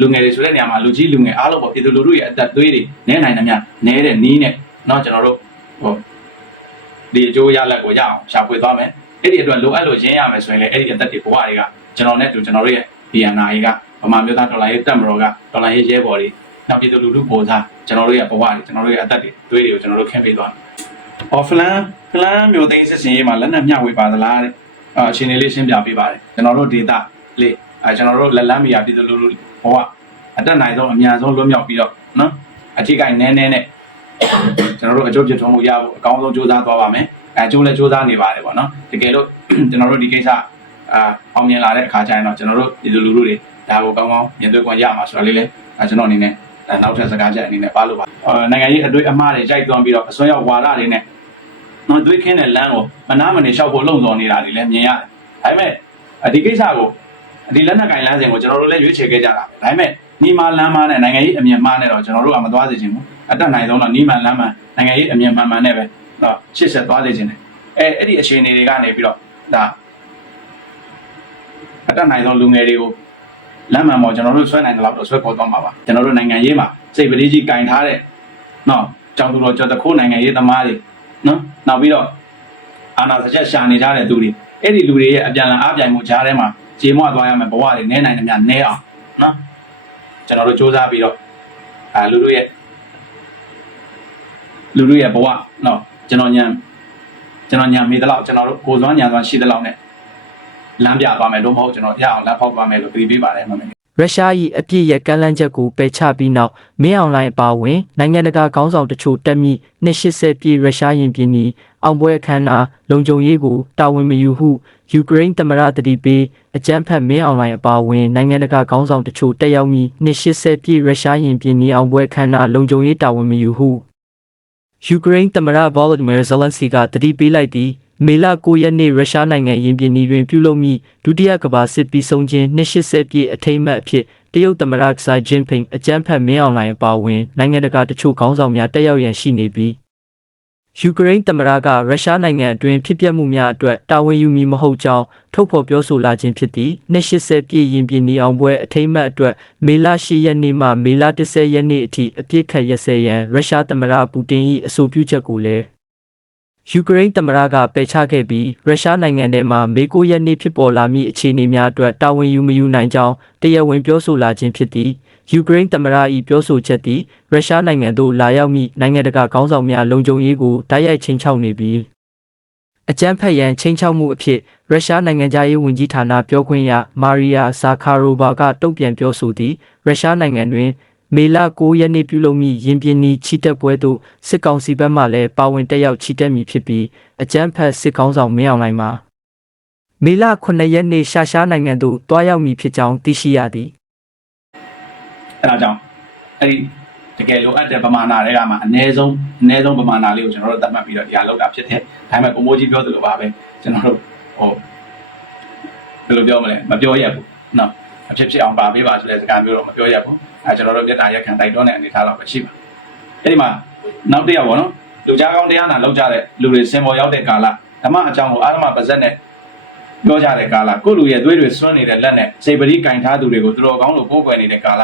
လူငယ်တွေဆိုတဲ့နေရာမှာလူကြီးလူငယ်အားလုံးပေါ့ပြည်သူလူထုရဲ့အသက်သွေးတွေနဲနိုင်သမျှနဲတဲ့နီးနဲ့เนาะကျွန်တော်တို့ဟိုဒီအကျိုးရလက်ကိုရအောင်ရှာဖွေသွားမယ်အဲ့ဒီအတွက်လိုအပ်လို့ရင်းရမယ်ဆိုရင်လည်းအဲ့ဒီအသက်တွေဘဝတွေကကျွန်တော်နဲ့တူကျွန်တော်တို့ရဲ့ BNI ကဗမာမျိုးသားဒေါ်လာရေးတက်မတော်ကဒေါ်လာရေးရဲဘော်တွေနောက်ပြည်သူလူထုပေါ်စားကျွန်တော်တို့ရဲ့ဘဝတွေကျွန်တော်တို့ရဲ့အသက်တွေသွေးတွေကိုကျွန်တော်တို့ခင်းပေးသွားတယ်။အော်ဖလန်ဖလန်မျိုးသိန်းစစ်စင်ရေးမှာလက်နက်မျှဝေပါသလားတဲ့။အာအချိန်လေးရှင်းပြပေးပါတယ်။ကျွန်တော်တို့ဒေတာလေး အဲကျွန်တော်တို့လက်လန်းမီယာပြည်သူလူထုဘဝအတက်နိုင်ဆုံးအများဆုံးလွတ်မြောက်ပြီးတော့နော်အထိကိုင်နဲနဲနဲ့ကျွန်တော်တို့အကျိုးပြထွန်းမှုရဖို့အကောင်းဆုံးကြိုးစားသွားပါမယ်။အဲအကျိုးလည်းကြိုးစားနေပါတယ်ပေါ့နော်။တကယ်လို့ကျွန်တော်တို့ဒီကိစ္စအာအောင်မြင်လာတဲ့အခါကျရင်တော့ကျွန်တော်တို့ပြည်သူလူထုတွေဒါကိုကောင်းကောင်းမြင်တွေ့ခွင့်ရမှာဆိုတာလေးလည်းအဲကျွန်တော်အနေနဲ့အဲနောက်ထပ်စကားချက်အနေနဲ့ပါလို့ပါ။အာနိုင်ငံရေးအတွေ့အမှားတွေကြိုက်သွန်းပြီးတော့အစွမ်းရောက်ဝါဒတွေနဲ့နော်တွေးခင်းတဲ့လမ်းကိုမနာမနေလျှောက်ဖို့လုံတော်နေတာတွေလည်းမြင်ရတယ်။ဒါပေမဲ့အဒီကိစ္စကို ဒီလက်နက်ကင်လမ်းစဉ်ကိုကျွန်တော်တို့လည်းရွေးချယ်ခဲ့ကြတာ။ဒါပေမဲ့နီမာလမ်းမနဲ့နိုင်ငံရေးအမြင်မှားနဲ့တော့ကျွန်တော်တို့ကမသွားစေချင်ဘူး။အတက်နိုင်ဆုံးတော့နီမန်လမ်းမနိုင်ငံရေးအမြင်မှန်မှန်နဲ့ပဲတော့ရှစ်ဆက်သွားစေချင်တယ်။အဲအဲ့ဒီအခြေအနေတွေကနေပြီးတော့ဒါအတက်နိုင်ဆုံးလူငယ်တွေကိုလမ်းမှန်ပေါ်ကျွန်တော်တို့ဆွဲနိုင်တဲ့လောက်တော့ဆွဲပေါ်သွားမှာပါကျွန်တော်တို့နိုင်ငံရေးမှာစိတ်ပရိကြီးကင်ထားတဲ့နော်ကြောင်သူတော်ကြော်တခိုးနိုင်ငံရေးသမားတွေနော်နောက်ပြီးတော့အာနာစချက်ရှာနေကြတဲ့သူတွေအဲ့ဒီလူတွေရဲ့အပြန်အလှန်အားပြိုင်မှုကြားထဲမှာ ကြေမွသွားရမယ်ဘဝတွေနဲနိုင်တယ်များနဲအောင်နော်ကျွန်တော်တို့စူးစမ်းပြီးတော့အာလူတို့ရဲ့လူတို့ရဲ့ဘဝနော်ကျွန်တော်ညံကျွန်တော်ညံမိတဲ့လောက်ကျွန်တော်တို့ကိုယ်စွမ်းညံစွမ်းရှိတဲ့လောက်နဲ့လမ်းပြသွားမယ်လို့မဟုတ်ကျွန်တော်ရအောင်လမ်းဖောက်သွားမယ်လို့ပြပေးပါတယ်မမေရုရှား၏အပြစ်ရကမ်းလှမ်းချက်ကိုပယ်ချပြီးနောက်မင်းအွန်လိုင်းအပါအဝင်နိုင်ငံတကာခေါင်းဆောင်တချို့တက်မိ280ပြည့်ရုရှားရင်ပြည်နီအောင်ပွဲအခမ်းအနားလုံခြုံရေးကိုတာဝန်မယူဟု ယူကရိန်းသမ္မတတတိပေးအကြမ်းဖက်မင်းအွန်လိုင်းအပါအဝင်နိုင်ငံတကာခေါင်းဆောင်တချို့တက်ရောက်ပြီး280ပြည့်ရုရှားရင်ပြည်နီအောင်ပွဲအခမ်းအနားလုံခြုံရေးတာဝန်မယူဟုယူကရိန်းသမ္မတဗောလဒီမီယာဇလန်စီကတတိပေးလိုက်ပြီးမေလ9ရက်နေ့ရုရှားနိုင်ငံရင်ပြင်နီတွင်ပြုလုပ်မိဒုတိယကမ္ဘာစစ်ပြီးဆုံးခြင်း280ပြည့်အထိမ်းအမှတ်အဖြစ်တရုတ်သမ္မတဆိုင်ဂျင်ဖင်အကြမ်းဖက်မင်းအွန်လိုင်းအပါအဝင်နိုင်ငံတကာတချို့ခေါင်းဆောင်များတက်ရောက်ရန်ရှိနေပြီး ယူကရိန်းသမ္မတကရုရှားနိုင်ငံအတွင်းဖြစ်ပျက်မှုများအတွက်တာဝန်ယူမည်မဟုတ်ကြောင်းထုတ်ဖော်ပြောဆိုလာခြင်းဖြစ်သည်280ပြည့်ရင်ပြင်နီအောင်ပွဲအထိမ်းအမှတ်အတွက်မေလ10ရက်နေ့မှမေလ10ရက်နေ့အထိအပြည့်ခတ်ရစဲရန်ရုရှားသမ္မတပူတင်၏အဆိုပြုချက်ကိုလည်းယူကရိန်းသမ္မတကပယ်ချခဲ့ပြီးရုရှားနိုင်ငံထဲမှာမေကိုရက်နေ့ဖြစ်ပေါ်လာမည့်အခြေအနေများအတွက်တာဝန်ယူမယူနိုင်ကြောင်းတရားဝင်ပြောဆိုလာခြင်းဖြစ်သည် ယူကရိန်းသမ္မတ၏ပြောဆိုချက်သည်ရုရှားနိုင်ငံသို့လာရောက်မည့်နိုင်ငံတကာခေါင်းဆောင်များလုံခြုံရေးကိုတိုက်ရိုက်ချိန်ချောက်နေပြီးအကြမ်းဖက်ရန်ချိန်ချောက်မှုအဖြစ်ရုရှားနိုင်ငံသားရေးဝန်ကြီးဌာနပြောခွင့်ရမာရီယာဇာခါရိုဘာကတုံ့ပြန်ပြောဆိုသည်ရုရှားနိုင်ငံတွင်မေလ9ရက်နေ့ပြုလုပ်မည့်ရင်ပြင်းနီချီတက်ပွဲသို့စစ်ကောင်စီဘက်မှလည်းပါဝင်တက်ရောက်ချီတက်မည်ဖြစ်ပြီးအကြမ်းဖက်စစ်ကောင်ဆောင်မင်းအောင်လှိုင်မှာမေလ9ရက်နေ့ရှာရှားနိုင်ငံသို့တွားရောက်မည်ဖြစ်ကြောင်းသိရှိရသည် အဲ့ဒါကြောင့်အဲ့ဒီတကယ်လိုအပ်တဲ့ပမာဏတွေကမှအ ਨੇ ဆုံးအ ਨੇ ဆုံးပမာဏလေးကိုကျွန်တော်တို့သတ်မှတ်ပြီးတော့ဒီဟာလောက်တာဖြစ်တယ်။ဒါပေမဲ့ကိုမိုးကြီးပြောသလိုပါပဲကျွန်တော်တို့ဟိုဘယ်လိုပြောမလဲမပြောရဘူး။နော်အဖြစ်ဖြစ်အောင်ပါပေးပါဆိုတဲ့စကားမျိုးတော့မပြောရဘူး။အဲကျွန်တော်တို့မျက်နှာရက်ခံတိုက်တွန်းတဲ့အနေအထားတော့မရှိပါဘူး။အဲ့ဒီမှာနောက်တစ်ယောက်ပေါ့နော်လူကြားကောင်းတရားနာလောက်ကြတဲ့လူတွေစင်ပေါ်ရောက်တဲ့ကာလဓမ္မအကြောင်းကိုအာရမပါဇက်နဲ့ပြောကြတဲ့ကာလကိုလူရဲ့သွေးတွေစွန့်နေတဲ့လက်နဲ့စိတ်ပရိကင်ထားသူတွေကိုသူတော်ကောင်းလို့ပိုးကွယ်နေတဲ့ကာလ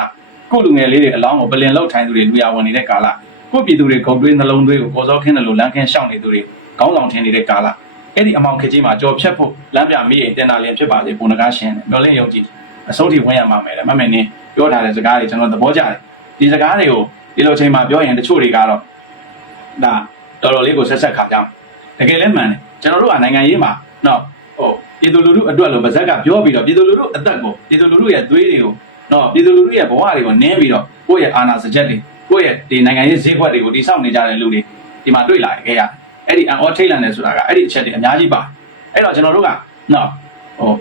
ကိုလူငယ်လေးတွေအလောင်းကိုပလင်လောက်ထိုင်သူတွေလူရဝင်နေတဲ့ကာလကိုပြည်သူတွေခုတ်သွေးနှလုံးသွေးကိုပေါ်စောခင်းတယ်လို့လမ်းခင်းရှောင်နေသူတွေခေါင်းဆောင်ထင်နေတဲ့ကာလအဲ့ဒီအမောင်ခကြီးမှာကြော်ဖြတ်ဖို့လမ်းပြမိရင်တင်တာလင်းဖြစ်ပါစေပုံနကားရှင်မျောလင်းယုံကြည်အစိုးထိဝင်ရမှာမယ်လေမမယ်နင်းပြောထားတဲ့စကားတွေကျွန်တော်သဘောကျတယ်ဒီစကားတွေကိုဒီလိုချိန်မှာပြောရင်တချို့တွေကတော့ဒါတော်တော်လေးကိုဆက်ဆက်ခါကြအောင်တကယ်လဲမှန်တယ်ကျွန်တော်တို့ကနိုင်ငံရေးမှာနော်ဟိုပြည်သူလူထုအတွက်လို့ဗဇက်ကပြောပြီးတော့ပြည်သူလူထုအသက်ကိုပြည်သူလူထုရဲ့သွေးတွေကို တော့ပြည်သူလူထုရဲ့ဘဝတွေကိုနင်းပြီးတော့ကိုယ့်ရဲ့အာဏာစကြက်တွေကိုယ့်ရဲ့ဒီနိုင်ငံရေးဈေးကွက်တွေကိုတိစောက်နေကြတဲ့လူတွေဒီမှာတွေ့လာခဲ့ရအဲ့ဒီအန်အောထိတ်လန့်နေဆိုတာကအဲ့ဒီအချက်တွေအများကြီးပါအဲ့တော့ကျွန်တော်တို့ကနော်ဟို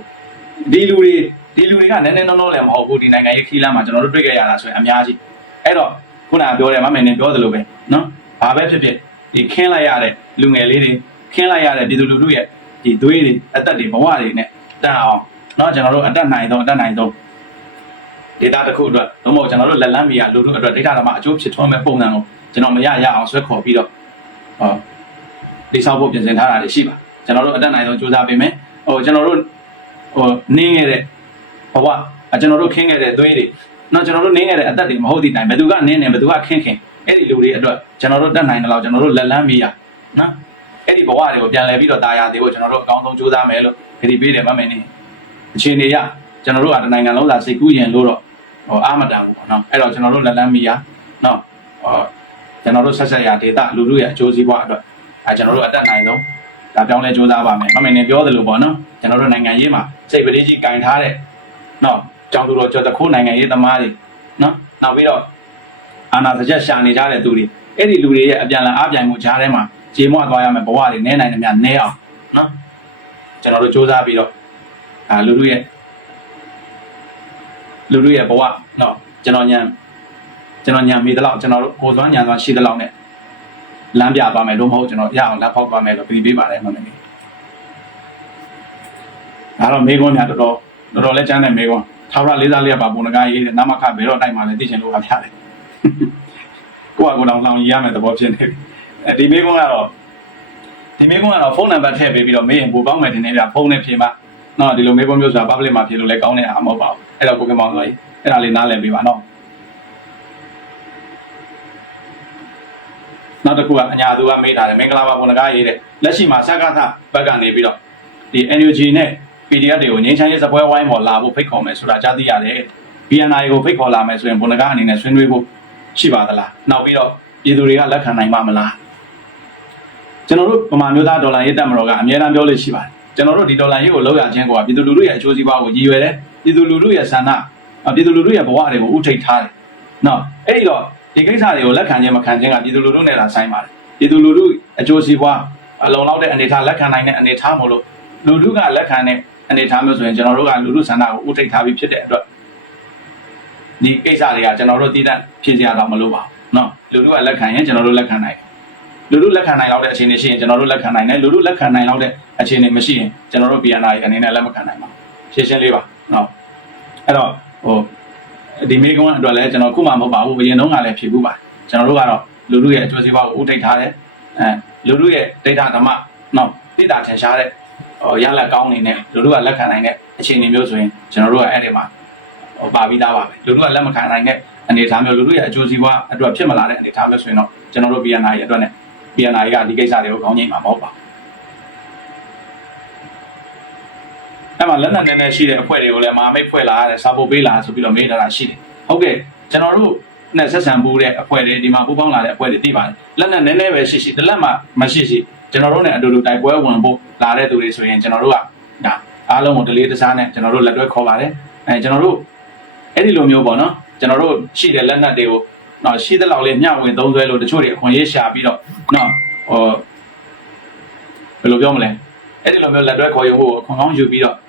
ဒီလူတွေဒီလူတွေကနည်းနည်းနောနောလည်းမဟုတ်ဘူးဒီနိုင်ငံရေးခီးလမ်းမှာကျွန်တော်တို့တွေ့ခဲ့ရတာဆိုရင်အများကြီးအဲ့တော့ခုနကပြောတယ်မမင်းနေပြောသလိုပဲနော်ဘာပဲဖြစ်ဖြစ်ဒီခင်းလိုက်ရတဲ့လူငယ်လေးတွေခင်းလိုက်ရတဲ့ပြည်သူလူထုရဲ့ဒီသွေးတွေအသက်တွေဘဝတွေနဲ့တန်အောင်နော်ကျွန်တော်တို့အတက်နိုင်ဆုံးအတက်နိုင်ဆုံး data တစ်ခုအတွက်တော့မဟုတ်ကျွန်တော်တို့လက်လန်းမီယာလူတို့အတွက် data တော့မှအကျိုးဖြစ်ထွန်းမဲ့ပုံစံကိုကျွန်တော်မရရအောင်ဆွဲခေါ်ပြီးတော့ဟောဒီဆောက်ဖို့ပြင်ဆင်ထားတာတွေရှိပါကျွန်တော်တို့အတက်နိုင်ဆုံးစူးစမ်းပေးမယ်ဟိုကျွန်တော်တို့ဟိုနင်းခဲ့တဲ့ဘဝကျွန်တော်တို့ခင်းခဲ့တဲ့သွေးတွေနော်ကျွန်တော်တို့နင်းခဲ့တဲ့အသက်တွေမဟုတ်သည့်တိုင်ဘယ်သူကနင်းနေဘယ်သူကခင်းခင်းအဲ့ဒီလူတွေအတွက်ကျွန်တော်တို့တက်နိုင်တယ်လို့ကျွန်တော်တို့လက်လန်းမိရနော်အဲ့ဒီဘဝတွေကိုပြန်လည်ပြီးတော့တာယာသေးဖို့ကျွန်တော်တို့အကောင်းဆုံးကြိုးစားမယ်လို့ခရီးပေးတယ်မမင်းနေအခြေအနေရကျွန်တော်တို့ကတနိုင်ငံလုံးသာစိတ်ကူးရင်လို့တော့ ဟိုအာမတန်ဘူးပေါ့နော်အဲ့တော့ကျွန်တော်တို့လက်လန်းမိရနော်ဟောကျွန်တော်တို့ဆက်ဆက်ရဒေတာလူလူရဲ့အကျိုးစီးပွားအတွက်အဲကျွန်တော်တို့အတက်နိုင်ဆုံးဒါပြောင်းလဲကြိုးစားပါမယ်မမင်းနေပြောသလိုပေါ့နော်ကျွန်တော်တို့နိုင်ငံရေးမှာစိတ်ပရိကြီးကင်ထားတဲ့နော်ကြောင်သူတော်ကျော်တခိုးနိုင်ငံရေးသမားတွေနော်နောက်ပြီးတော့အာနာစကြက်ရှာနေကြတဲ့သူတွေအဲ့ဒီလူတွေရဲ့အပြန်အလှန်အားပြိုင်မှုကြားထဲမှာကြေမွသွားရမယ်ဘဝတွေနဲနိုင်တယ်များနဲအောင်နော်ကျွန်တော်တို့စူးစမ်းပြီးတော့အာလူလူရဲ့ လူလူရဲ့ဘဝနော်ကျွန်တော်ညံကျွန်တော်ညံမိသလောက်ကျွန်တော်တို့ကိုယ်စွမ်းညံစွမ်းရှိသလောက်နဲ့လမ်းပြပါမယ်လို့မဟုတ်ကျွန်တော်ရအောင်လက်ဖောက်ပါမယ်လို့ပြပေးပါတယ်မှန်တယ်ဒါတော့မိကုန်းများတော်တော်တော်တော်လေးကျမ်းတဲ့မေကွန်ထာဝရလေးစားလေးကပါပုံနကားရေးတယ်နမခဘယ်တော့တိုက်မှလဲသိချင်လို့ပါဗျာလေကိုကကိုတောင်လောင်ကြီးရမယ်သဘောဖြစ်နေပြီအဲဒီမေကွန်ကတော့ဒီမေကွန်ကတော့ဖုန်းနံပါတ်ထည့်ပေးပြီးတော့မေးရင်ပိုကောင်းမယ်ထင်နေဗျဖုန်းနဲ့ဖြေမှနော်ဒီလိုမေကွန်မျိုးဆိုတာ public မှာဖြေလို့လည်းကောင်းတဲ့အားမဟုတ်ပါဘူး အဲ့တော့ကိုကမောင်ဆိုရင်အဲ့ဒါလေးနားလည်ပေးပါနော်နောက်တစ်ခုကအညာသူကမေးထားတယ်မင်္ဂလာပါပုံနကားရေးတယ်လက်ရှိမှာစကားသဘက်ကနေပြီးတော့ဒီ NUG နဲ့ PDF တွေကိုငင်းချိုင်းရေးစပွဲဝိုင်းပေါ်လာဖို့ဖိတ်ခေါ်မယ်ဆိုတာကြားသိရတယ်။ BNI ကိုဖိတ်ခေါ်လာမယ်ဆိုရင်ဘုန်းကအနေနဲ့ဆွေးနွေးဖို့ရှိပါသလား။နောက်ပြီးတော့ပြည်သူတွေကလက်ခံနိုင်ပါမလား။ကျွန်တော်တို့ဗမာမျိုးသားဒေါ်လာရေးတက်မတော်ကအများအားပြောလို့ရှိပါတယ်။ကျွန်တော်တို့ဒီဒေါ်လာရေးကိုလောက်ရခြင်းကပြည်သူလူထုရဲ့အကျိုးစီးပွားကိုရည်ရွယ်တယ်။ ပြည်သူလူထုရဲ့ဆန္ဒပြည်သူလူထုရဲ့ဘဝတွေကိုဥထိပ်ထားတယ်နော်အဲ့ဒီတော့ဒီကိစ္စတွေကိုလက်ခံခြင်းမခံခြင်းကပြည်သူလူထုနဲ့လာဆိုင်ပါတယ်ပြည်သူလူထုအကျိုးစီးပွားအလုံလောက်တဲ့အနေအထားလက်ခံနိုင်တဲ့အနေအထားမို့လို့လူထုကလက်ခံတဲ့အနေအထားမျိုးဆိုရင်ကျွန်တော်တို့ကလူထုဆန္ဒကိုဥထိပ်ထားပြီးဖြစ်တဲ့အတွက်ဒီကိစ္စတွေကကျွန်တော်တို့သိတတ်ဖြေစရာတော့မလိုပါဘူးနော်လူထုကလက်ခံရင်ကျွန်တော်တို့လက်ခံနိုင်လူထုလက်ခံနိုင်လောက်တဲ့အခြေအနေရှိရင်ကျွန်တော်တို့လက်ခံနိုင်တယ်လူထုလက်ခံနိုင်လောက်တဲ့အခြေအနေမရှိရင်ကျွန်တော်တို့ BNR အနေနဲ့လက်မခံနိုင်ပါဘူးရှင်းရှင်းလေးပါ နော်အဲ့တော့ဟိုဒီမိကုန်းအတွက်လည်းကျွန်တော်ခုမှမဟုတ်ပါဘူးအရင်တုန်းကလည်းဖြေဘူးပါကျွန်တော်တို့ကတော့လူလူရဲ့အကျိုးစီးပွားကိုဦးထိပ်ထားတယ်အဲလူလူရဲ့ data ဓမ္မနော်တိတာထင်ရှားတဲ့ဟိုရလက်ကောင်းနေတဲ့လူလူကလက်ခံနိုင်တဲ့အခြေအနေမျိုးဆိုရင်ကျွန်တော်တို့ကအဲ့ဒီမှာပါပြီးသားပါပဲလူလူကလက်မခံနိုင်တဲ့အနေအထားမျိုးလူလူရဲ့အကျိုးစီးပွားအတွက်ဖြစ်မလာတဲ့အနေအထားမျိုးဆိုရင်တော့ကျွန်တော်တို့ BNI အတွက်နဲ့ BNI ကဒီကိစ္စတွေကိုခေါင်းငိမ့်မှာမဟုတ်ပါဘူး မှာလက်နက်နည်းနည်းရှိတဲ့အဖွဲ့တွေကိုလည်းမဟာမိတ်ဖွဲ့လာရတယ်စာပို့ပေးလာဆိုပြီးတော့မေးထားတာရှိတယ်ဟုတ်ကဲ့ကျွန်တော်တို့နဲ့ဆက်ဆံမှုတဲ့အဖွဲ့တွေဒီမှာပူးပေါင်းလာတဲ့အဖွဲ့တွေသိပါတယ်လက်နက်နည်းနည်းပဲရှိရှိတစ်လက်မှမရှိရှိကျွန်တော်တို့နဲ့အတူတူတိုက်ပွဲဝင်ဖို့လာတဲ့သူတွေဆိုရင်ကျွန်တော်တို့ကဒါအားလုံးကိုတလေးတစားနဲ့ကျွန်တော်တို့လက်တွဲခေါ်ပါတယ်အဲကျွန်တော်တို့အဲ့ဒီလိုမျိုးပေါ့နော်ကျွန်တော်တို့ရှိတဲ့လက်နက်တွေကိုနော်ရှိတဲ့လောက်လေးမျှဝင်သုံးဆွဲလို့တချို့တွေအခွင့်အရေးရှာပြီးတော့နော်ဟိုဘယ်လိုပြောမလဲအဲ့ဒီလိုမျိုးလက်တွဲခေါ်ရုံဖို့အခွင့်ကောင်းယူပြီးတော့အဲ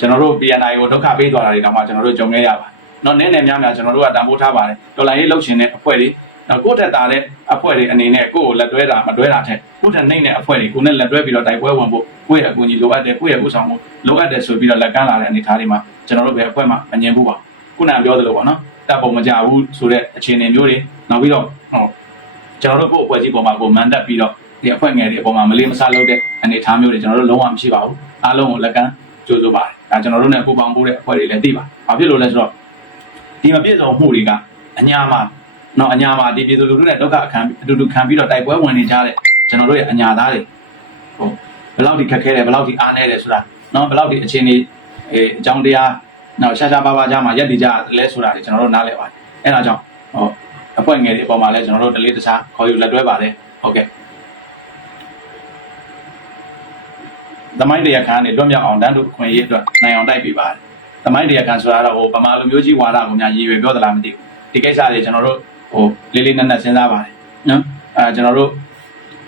ကျွန်တော်တို့ PNI ကိုဒုက္ခပေးသွားတာတွေတောင်မှကျွန်တော်တို့ကြုံခဲ့ရပါတယ်နော်နည်းနည်းများများကျွန်တော်တို့ကတန်ဖိုးထားပါတယ်ဒေါ်လာရေးလှုပ်ရှင်တဲ့အဖွဲ့တွေနော်ကိုယ့်ထက်သားတဲ့အဖွဲ့တွေအနေနဲ့ကိုယ့်ကိုလက်တွဲတာမတွဲတာထက်ကိုယ့်ထက်နှိမ့်တဲ့အဖွဲ့တွေကိုယ်နဲ့လက်တွဲပြီးတော့တိုက်ပွဲဝင်ဖို့ကိုယ့်ရဲ့အကူအညီလိုအပ်တယ်ကိုယ့်ရဲ့ဥဆောင်မှုလိုအပ်တယ်ဆိုပြီးတော့လက်ကမ်းလာတဲ့အနေအထားတွေမှာကျွန်တော်တို့ပဲအဖွဲ့မှာမငြင်းဘူးပါခုနကပြောသလိုပေါ့နော်တပ်ပုံမကြဘူးဆိုတဲ့အခြေအနေမျိုးတွေနောက်ပြီးတော့ဟောကျွန်တော်တို့ကိုယ့်အဖွဲ့အစည်းပေါ်မှာကိုမန်တက်ပြီးတော့ဒီအဖွဲ့ငယ်တွေအပေါ်မှာမလေးမစားလုပ်တဲ့အနေအထားမျိုးတွေကျွန်တော်တို့လုံးဝမရှိပါဘူးအားလုံးကိုလက်ကမ်းကြိုးဆိုပါတယ် ဒါကျွန်တော်တို့နဲ့ပူးပေါင်းဖို့တဲ့အဖွဲ့တွေလည်းသိပါဘာဖြစ်လို့လဲဆိုတော့ဒီမပြည့်စုံမှုတွေကအညာမှာနော်အညာမှာဒီပြည်သူလူထုနဲ့ဒုက္ခခံအတူတူခံပြီးတော့တိုက်ပွဲဝင်နေကြတဲ့ကျွန်တော်တို့ရဲ့အညာသားတွေဟိုဘယ်လောက်ဒီခက်ခဲတယ်ဘယ်လောက်ဒီအားနေတယ်ဆိုတာနော်ဘယ်လောက်ဒီအခြေအနေအဲအကြောင်းတရားနော်ရှာရှာပါပါကြားမှာရက်တည်ကြလဲဆိုတာတွေကျွန်တော်တို့နားလည်ပါတယ်အဲဒါကြောင့်ဟိုအဖွဲ့ငယ်တွေအပေါ်မှာလည်းကျွန်တော်တို့တလေးတခြားခေါ်ယူလက်တွဲပါတယ်ဟုတ်ကဲ့ သမိုင်းတရားခံကနေတွတ်မြောက်အောင်တန်းတို့အခွင့်အရေးအတွက်နိုင်အောင်တိုက်ပေးပါတယ်။သမိုင်းတရားခံဆိုတာတော့ဟိုဗမာလူမျိုးကြီးဝါဒကိုများရည်ရွယ်ပြောသလားမသိဘူး။ဒီကိစ္စတွေကျွန်တော်တို့ဟိုလေးလေးနက်နက်စဉ်းစားပါတယ်နော်။အဲကျွန်တော်တို့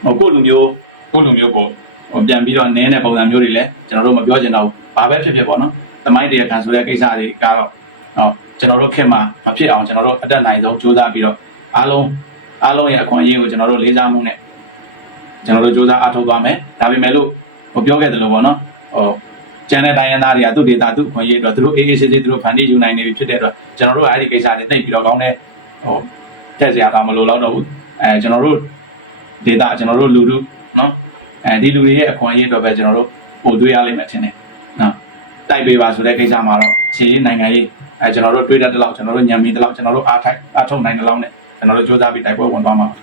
ဟိုကိုယ့်လူမျိုးကိုယ့်လူမျိုးကိုဟိုပြန်ပြီးတော့နင်းတဲ့ပုံစံမျိုးတွေလည်းကျွန်တော်တို့မပြောချင်တော့ဘူး။ဘာပဲဖြစ်ဖြစ်ပေါ့နော်။သမိုင်းတရားခံဆိုတဲ့ကိစ္စတွေကတော့ဟောကျွန်တော်တို့ခင်မှာမဖြစ်အောင်ကျွန်တော်တို့အတက်နိုင်ဆုံးကြိုးစားပြီးတော့အားလုံးအားလုံးရဲ့အခွင့်အရေးကိုကျွန်တော်တို့လေးစားမှုနဲ့ကျွန်တော်တို့ကြိုးစားအားထုတ်သွားမယ်။ဒါပေမဲ့လို့ ဟိုပြောခဲ့တယ်လို့ပေါ့နော်ဟိုကျန်တဲ့တိုင်းရင်းသားတွေကသူ့ဒေတာသူ့ခွင့်ရေးအတွက်သူတို့အေးအေးဆေးဆေးသူတို့ဖန်တီးယူနိုင်နေပြီဖြစ်တဲ့အတွက်ကျွန်တော်တို့အဲ့ဒီကိစ္စတွေသိပြီးတော့ကောင်းတဲ့ဟိုတက်စရာတော့မလိုတော့တော့ဘူးအဲကျွန်တော်တို့ဒေတာကျွန်တော်တို့လူလူနော်အဲဒီလူတွေရဲ့အခွင့်အရေးအတွက်ပဲကျွန်တော်တို့ပို့တွေ့ရလိမ့်မယ်ထင်တယ်နော်တိုက်ပေးပါဆိုတဲ့ကိစ္စမှာတော့ချင်းရေးနိုင်ငံရေးအဲကျွန်တော်တို့တွေးတတ်တဲ့လောက်ကျွန်တော်တို့ညံမီတဲ့လောက်ကျွန်တော်တို့အားထိုက်အားထုတ်နိုင်တဲ့လောက်နဲ့ကျွန်တော်တို့စူးစမ်းပြီးတိုက်ပွဲဝင်သွားမှာပါ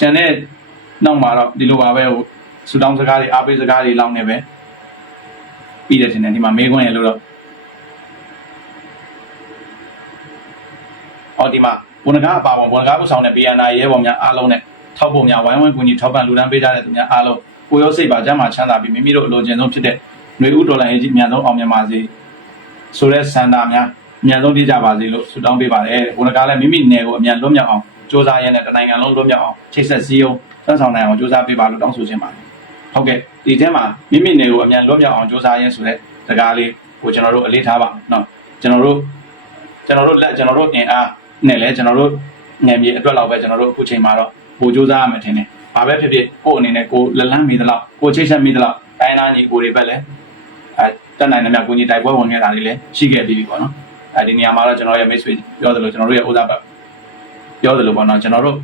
ကျန်တဲ့နောက်မှာတော့ဒီလိုပါပဲဟိုဆူတောင်းစကားတွေအားပေးစကားတွေလောက်နေပဲပြီးတယ်ထင်တယ်ဒီမှာမေးခွန်းရလို့တော့အော်ဒီမှာဝန်ကားအပါဝင်ဝန်ကားဥဆောင်တဲ့ BNI ရဲဘော်များအားလုံးနဲ့ထောက်ဖို့များဝိုင်းဝန်းကူညီထောက်ပံ့လူဒန်းပေးကြတဲ့သူများအားလုံးကိုယ်ရောစိတ်ပါကျမ်းမာချမ်းသာပြီးမိမိတို့အလိုချင်ဆုံးဖြစ်တဲ့ຫນွေဥဒေါ်လာရေးကြီးအများဆုံးအောင်မြင်ပါစေဆိုတဲ့စန္ဒာများအများဆုံးပြကြပါစေလို့ဆုတောင်းပေးပါတယ်ဝန်ကားလည်းမိမိနယ်ကိုအမြန်လွတ်မြောက်အောင် စူးစမ်းရင်းနဲ့တနိုင်ငံလုံးလွတ်မြောက်အောင်ချိတ်ဆက်စည်းရုံးဆွဆောင်နိုင်အောင်စူးစမ်းပေးပါလို့တောင်းဆိုချင်ပါတယ်။ဟုတ်ကဲ့ဒီထဲမှာမိမိနေကိုအမြန်လွတ်မြောက်အောင်စူးစမ်းရင်းဆိုတဲ့စကားလေးကိုကျွန်တော်တို့အလေးထားပါနော်။ကျွန်တော်တို့ကျွန်တော်တို့လက်ကျွန်တော်တို့အင်အားနဲ့လည်းကျွန်တော်တို့ငယ်မြေအတွက်လောက်ပဲကျွန်တော်တို့အခုချိန်မှာတော့ပိုစူးစမ်းရမယ်ထင်တယ်။ဘာပဲဖြစ်ဖြစ်ကို့အနေနဲ့ကိုလက်လန်းမိသလောက်ကိုချိတ်ဆက်မိသလောက်တိုင်းသားညီကိုတွေပဲလည်းအဲတက်နိုင်တဲ့မြတ်ကိုကြီးတိုက်ပွဲဝင်နေတာတွေလည်းရှိခဲ့ပြီးပြီပေါ့နော်။အဲဒီနေရာမှာတော့ကျွန်တော်ရဲ့မိတ်ဆွေပြောသလိုကျွန်တော်တို့ရဲ့ဥဒ္ဒဘ ပြောသလိုပေါ့နော်ကျွန်တော်တို့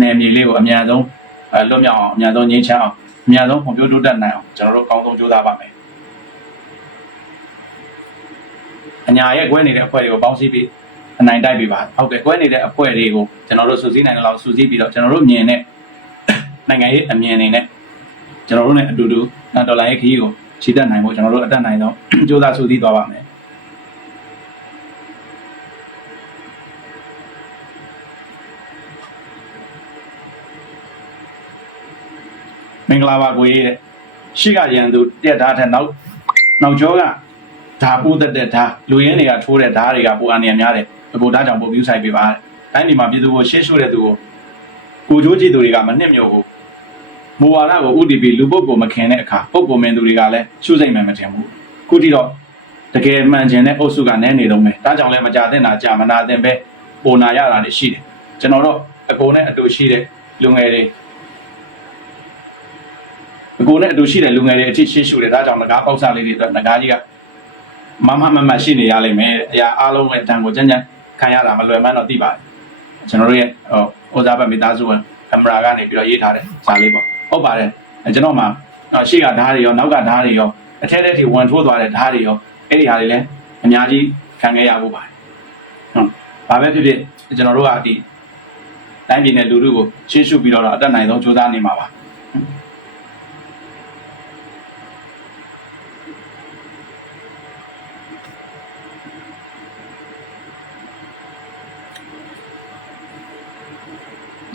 နယ်မြေလေးကိုအများဆုံးအဲလွတ်မြောက်အောင်အများဆုံးငြိမ်းချမ်းအောင်အများဆုံးဖွံ့ဖြိုးတိုးတက်နိုင်အောင်ကျွန်တော်တို့အကောင်းဆုံးကြိုးစားပါမယ်။အညာရဲ့ကွဲနေတဲ့အဖွဲ့တွေကိုပေါင်းစည်းပြီးအနိုင်တိုက်ပြီးပါဟုတ်ကဲ့ကွဲနေတဲ့အဖွဲ့တွေကိုကျွန်တော်တို့စူးစီးနိုင်တဲ့လောက်စူးစီးပြီးတော့ကျွန်တော်တို့မြင်တဲ့နိုင်ငံရေးအမြင်အနေနဲ့ကျွန်တော်တို့ ਨੇ အတူတူနောက်ဒေါ်လာရဲ့ခရီးကိုခြေတက်နိုင်ဖို့ကျွန်တော်တို့အတက်နိုင်ဆုံးကြိုးစားစူးစီးသွားပါမယ် င်္ဂလာပါကိုကြီးတဲ့ရှိကရန်သူတက်သားထက်နောက်နောက်ကျောကဓာပူးသက်တဲ့ဓာလူရင်းတွေကထိုးတဲ့ဓာတွေကပူအနေရများတယ်အကိုဓာကြောင့်ပုံပြူဆိုင်ပေးပါတိုင်းဒီမှာပြည်သူကိုရှေ့ရှုတဲ့သူကိုကိုကြိုးကြည့်သူတွေကမနှက်မြို့ဘူးမူဝါဒကို UDP လူပုတ်ကိုမခင်တဲ့အခါပုတ်ပုံမင်းသူတွေကလည်းရှုစိတ်မှန်မထင်ဘူးခုတိတော့တကယ်မှန်ကျင်တဲ့အုပ်စုကနည်းနေတော့မယ်ဒါကြောင့်လည်းမကြတဲ့နာကြာမနာတဲ့ပဲပုံနာရတာတွေရှိတယ်ကျွန်တော်တို့အကိုနဲ့အတူရှိတဲ့လူငယ်တွေ အကိုနဲ့အတူရှိတဲ့လူငယ်တွေအထိရှင်းရှုတယ်ဒါကြောင့်ငကားပေါက်စားလေးတွေအတွက်ငကားကြီးကမမမမရှိနေရလိမ့်မယ်အရာအားလုံးရဲ့အတန်ကိုကြမ်းကြမ်းခံရတာမလွယ်မှန်းတော့သိပါတယ်ကျွန်တော်တို့ရဲ့ဟိုဩဇာဘက်မိသားစုဝင်ကင်မရာကနေပြီးတော့ရေးထားတဲ့ဇာလေးပေါ့ဟုတ်ပါတယ်ကျွန်တော်မှရှေ့ကဓာတ်တွေရောနောက်ကဓာတ်တွေရောအထက်ထက်ထိဝင်ထိုးသွားတဲ့ဓာတ်တွေရောအဲ့ဒီဟာတွေလည်းအများကြီးခံခဲ့ရဖို့ပါတယ်ဟုတ်ဘာပဲဖြစ်ဖြစ်ကျွန်တော်တို့ကဒီတိုင်းပြည်နဲ့လူလူကိုရှင်းရှုပြီးတော့အတက်နိုင်ဆုံးစူးစမ်းနေမှာပါ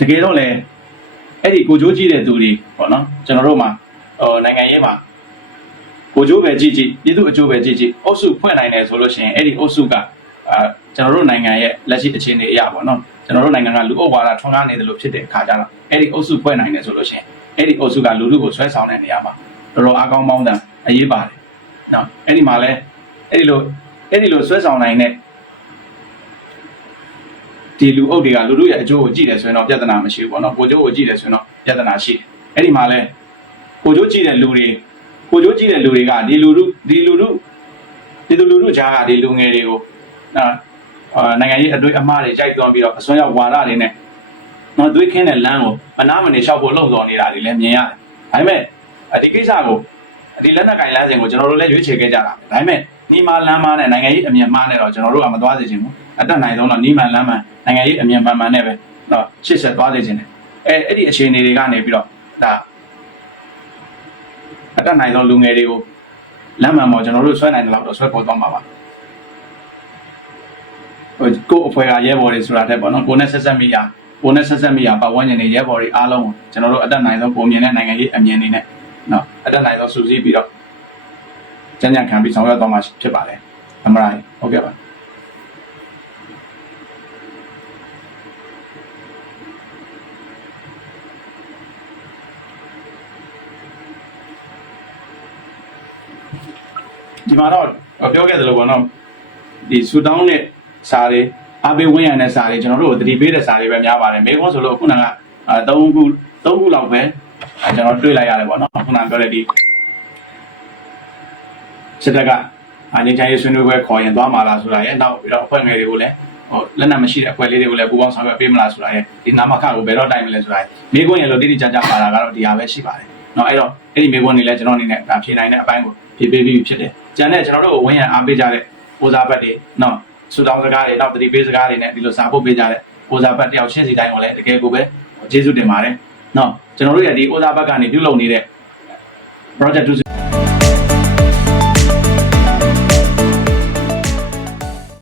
ကယ်တော့လည်းအဲ့ဒီကိုကြိုးကြည့်တဲ့သူတွေပေါ့နော်ကျွန်တော်တို့မှာဟိုနိုင်ငံရေးမှာကိုကြိုးပဲကြည့်ကြည့်ပြည်သူအကျိုးပဲကြည့်ကြည့်အုပ်စုဖွဲ့နိုင်တယ်ဆိုလို့ရှိရင်အဲ့ဒီအုပ်စုကအာကျွန်တော်တို့နိုင်ငံရဲ့လက်ရှိအခြေအနေအရာပေါ့နော်ကျွန်တော်တို့နိုင်ငံကလူအုပ်ဝါဒထွန်းကားနေတယ်လို့ဖြစ်တဲ့အခါကျတော့အဲ့ဒီအုပ်စုဖွဲ့နိုင်တယ်ဆိုလို့ရှိရင်အဲ့ဒီအုပ်စုကလူလူကိုဆွဲဆောင်တဲ့နေရာမှာတော်တော်အားကောင်းပေါင်းတဲ့အရေးပါတယ်နော်အဲ့ဒီမှာလဲအဲ့ဒီလိုအဲ့ဒီလိုဆွဲဆောင်နိုင်တဲ့ ဒီလူအုပ်တွေကလူတို့ရဲ့အကျိုးကိုကြည့်တယ်ဆိုရင်တော့ပြဿနာမရှိဘူးပေါ့နော်ကိုကျိုးကိုကြည့်တယ်ဆိုရင်တော့ပြဿနာရှိတယ်အဲ့ဒီမှာလဲကိုကျိုးကြည့်တဲ့လူတွေကိုကျိုးကြည့်တဲ့လူတွေကဒီလူတို့ဒီလူတို့ဒီလူတို့ကြားကဒီလူငယ်တွေကိုအာနိုင်ငံရေးအတွေ့အမှားတွေကြိုက်သွန်းပြီးတော့အစွမ်းရောက်ဝါဒတွေနဲ့နော်သွေးခင်းတဲ့လမ်းကိုမနာမနေလျှောက်ဖို့လှုံ့ဆော်နေတာတွေလည်းမြင်ရတယ်ဒါပေမဲ့ဒီကိစ္စကိုဒီလက်နက်ကင်လမ်းစဉ်ကိုကျွန်တော်တို့လည်းရွေးချယ်ခဲ့ကြတာဒါပေမဲ့နီမာလမ်းမနဲ့နိုင်ငံရေးအမြင်မှားနဲ့တော့ကျွန်တော်တို့ကမသွားစေချင်ဘူး အတက်နိုင်ဆုံးတော့နီမန်လမ်းမန်နိုင်ငံရေးအမြင်မှန်မှန်နဲ့ပဲတော့ရှစ်ဆက်သွားစေချင်တယ်အဲအဲ့ဒီအခြေအနေတွေကနေပြီးတော့ဒါအတက်နိုင်ဆုံးလူငယ်တွေကိုလမ်းမှန်ပေါ်ကျွန်တော်တို့ဆွဲနိုင်တယ်လို့တော့ဆွဲပေါ်သွားမှာပါဟိုကို့အဖွဲ့ကရဲဘော်တွေဆိုတာတဲ့ပေါ့နော်ကိုနဲ့ဆက်ဆက်မိရကိုနဲ့ဆက်ဆက်မိရပတ်ဝန်းကျင်တွေရဲဘော်တွေအားလုံးကိုကျွန်တော်တို့အတက်နိုင်ဆုံးပုံမြင်တဲ့နိုင်ငံရေးအမြင်တွေနဲ့နော်အတက်နိုင်ဆုံးစူးစီးပြီးတော့ကြံ့ကြံ့ခံပြီးဆောင်ရွက်သွားမှာဖြစ်ပါတယ်အမရိုင်းဟုတ်ကဲ့ပါ ဒီမှာတော့ပြောခဲ့သလိုပေါ့နော်ဒီဆူတောင်းတဲ့စာတွေအားပေးဝင်ရတဲ့စာတွေကျွန်တော်တို့သတိပေးတဲ့စာတွေပဲများပါတယ်မေခွန်းဆိုလို့ခုနက3ခု3ခုလောက်ပဲကျွန်တော်တွေ့လိုက်ရတယ်ပေါ့နော်ခုနပြောတဲ့ဒီစစ်တပ်ကအငင်းချိုင်းရေးဆွေးနွေးပွဲခေါ်ရင်သွားမှာလားဆိုတာရဲ့နောက်ပြီးတော့အဖွဲ့ငယ်တွေကိုလည်းဟိုလက်နက်မရှိတဲ့အဖွဲ့လေးတွေကိုလည်းပူးပေါင်းဆောင်ရွက်ပေးမလားဆိုတာရဲ့ဒီနာမခကိုဘယ်တော့တိုင်မလဲဆိုတာမိကွန်းရဲ့လိုတိတိကျကျပါတာကတော့ဒီဟာပဲရှိပါတယ်။နော်အဲ့တော့အဲ့ဒီမိကွန်းတွေလည်းကျွန်တော်အနေနဲ့ဖြေနိုင်တဲ့အပိုင်းကိုဖြေပေးပြီးဖြစ်တယ် ကျန်တဲ့ကျွန်တော်တို့ဝင်းရံအားပေးကြတဲ့ကိုစားဘတ်တွေနော်ဆူတောင်းစကားတွေနောက်တတိပေးစကားတွေနဲ့ဒီလိုစာဖို့ပေးကြတဲ့ကိုစားဘတ်တယောက်ချင်းစီတိုင်းကိုလည်းတကယ်ကိုပဲကျေးဇူးတင်ပါတယ်နော်ကျွန်တော်တို့ရဲ့ဒီကိုစားဘတ်ကနေပြုလုပ်နေတဲ့ project 2